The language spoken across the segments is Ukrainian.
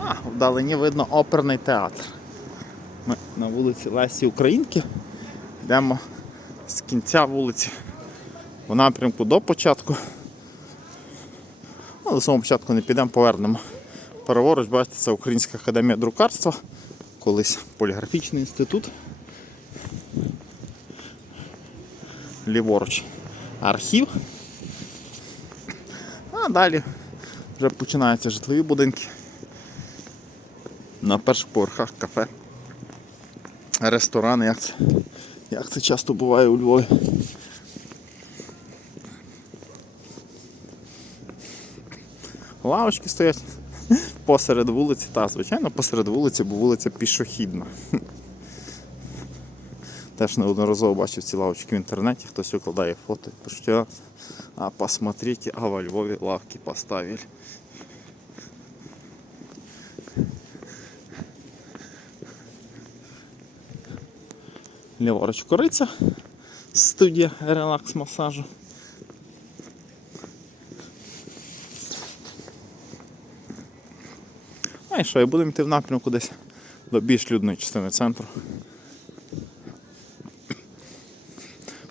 А, вдалині видно оперний театр. Ми на вулиці Лесі Українки йдемо з кінця вулиці в напрямку до початку. Ну, до самого початку не підемо, повернемо. Переворож, бачите, це Українська академія друкарства, колись поліграфічний інститут. Ліворуч архів. А далі вже починаються житлові будинки. На перших поверхах кафе, ресторани, як це, як це часто буває у Львові. Лавочки стоять посеред вулиці, та, звичайно, посеред вулиці, бо вулиця пішохідна. Теж неодноразово бачив ці лавочки в інтернеті, хтось викладає фото, пишуть, а, посмотрите, а во Львові лавки поставили. Ліворуч кориця, студія релакс масажу. А і що, і будемо йти в напрямку десь до більш людної частини центру.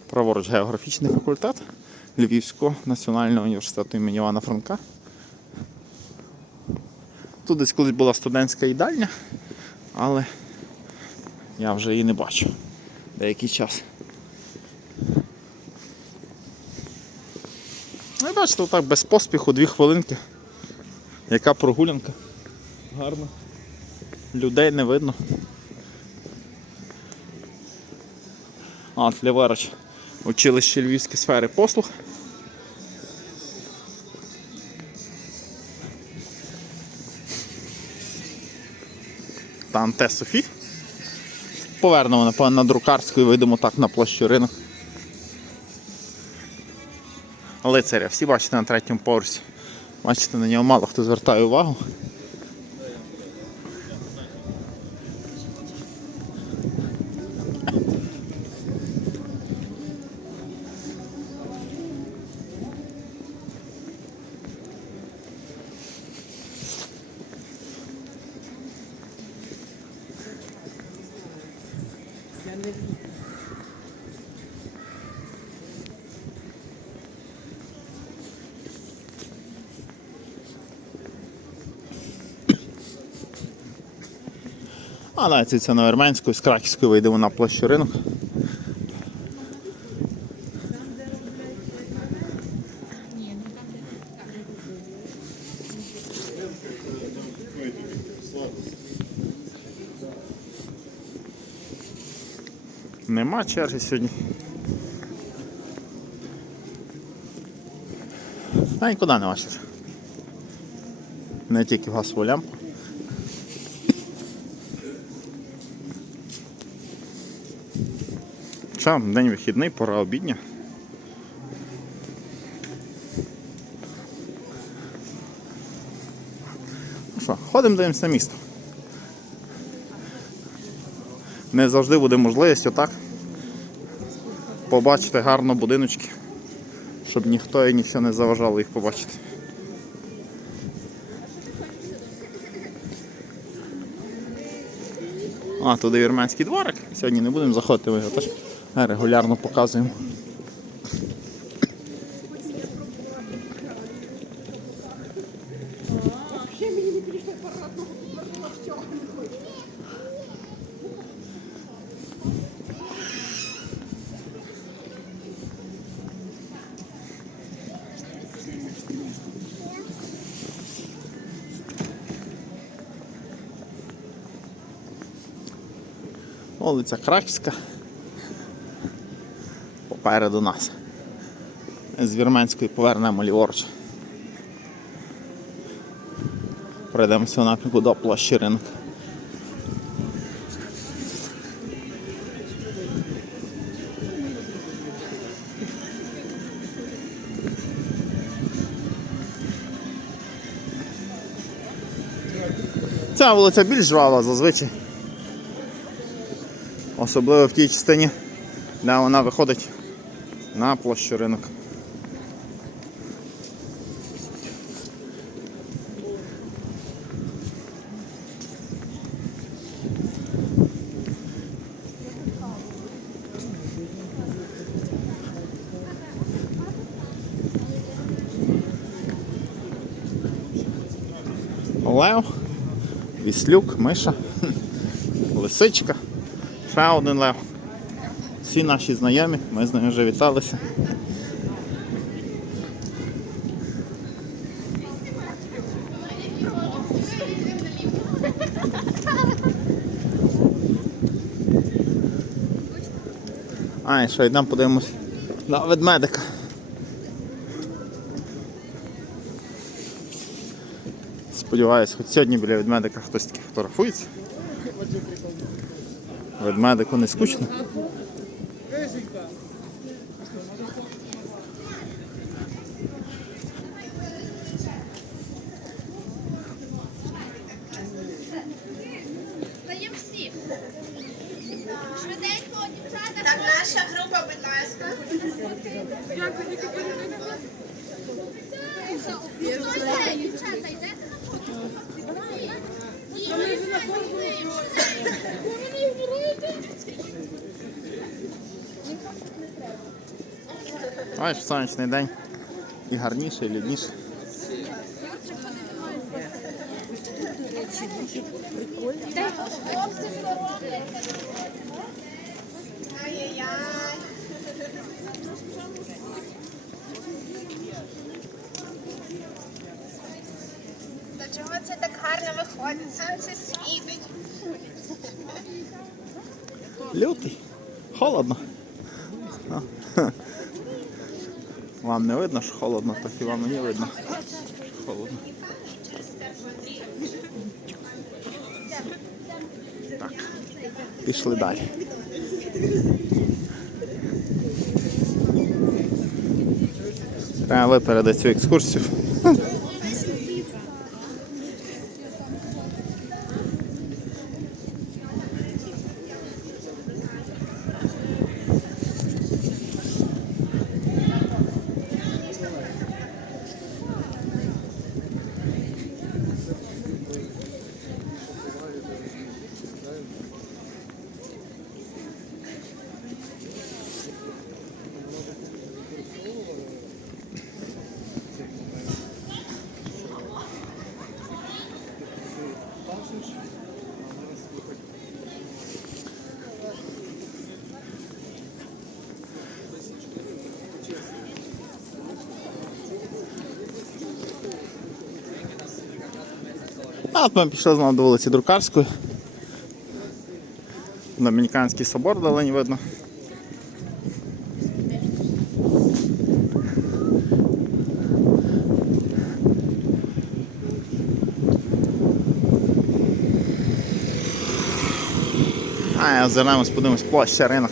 Праворуч географічний факультет Львівського національного університету імені Івана Франка. Тут десь колись була студентська їдальня, але я вже її не бачу деякий час. Ну і бачите, отак без поспіху, дві хвилинки. Яка прогулянка. Гарно. Людей не видно. А, от ліворуч. Училище Львівської сфери послуг. Там те Софі. Повернемо, напевно, на друкарську і вийдемо так на площу ринок. Лицаря, всі бачите на третьому поверсі. Бачите, на нього мало хто звертає увагу. А навіть це на Верменську, з Краківської вийдемо на площу ринок. Нема черги сьогодні. Та нікуди нема черги. Не тільки в газову лямпу. Хоча день вихідний, пора обідня. Ну що, ходимо дивимося на місто. Не завжди буде можливість отак побачити гарно будиночки, щоб ніхто і нічого не заважало їх побачити. А, туди вірменський дворик. Сьогодні не будемо заходити, ми його теж регулярно показуємо. Вулиця Краківська. Попереду нас. З Вірменської повернемо ліворуч. Пройдемося в напрямку до площі ринок. Ця вулиця більш жвава зазвичай. Особливо в тій частині, де вона виходить на площу ринок. Лев, віслюк, миша, лисичка, ще один лев. Всі наші знайомі, ми з ними вже віталися. А, і що, йдемо подивимось на ведмедика. Сподіваюсь, хоч сьогодні біля ведмедика хтось таки фотографується. Ведмедику не скучно. Даємо всіх. Швиденько, дівчата. Так, наша група, будь ласка. Хто йде, дівчата, йдете на фото? Ні, ми вже на фото. Ви мене ігноруєте? Бачиш, сонячний день. І гарніше, і? Ай-яй-яй. Та чого це так гарно виходить? Сонце світить. Лютий. Холодно. Вам не видно, що холодно, так і вам мені видно. що Холодно. Так. Пішли далі. Треба випередити цю екскурсію. А от ми пішли знову до вулиці Друкарської. Домініканський собор далень видно. А, озираємось, подивимось, площа ринок.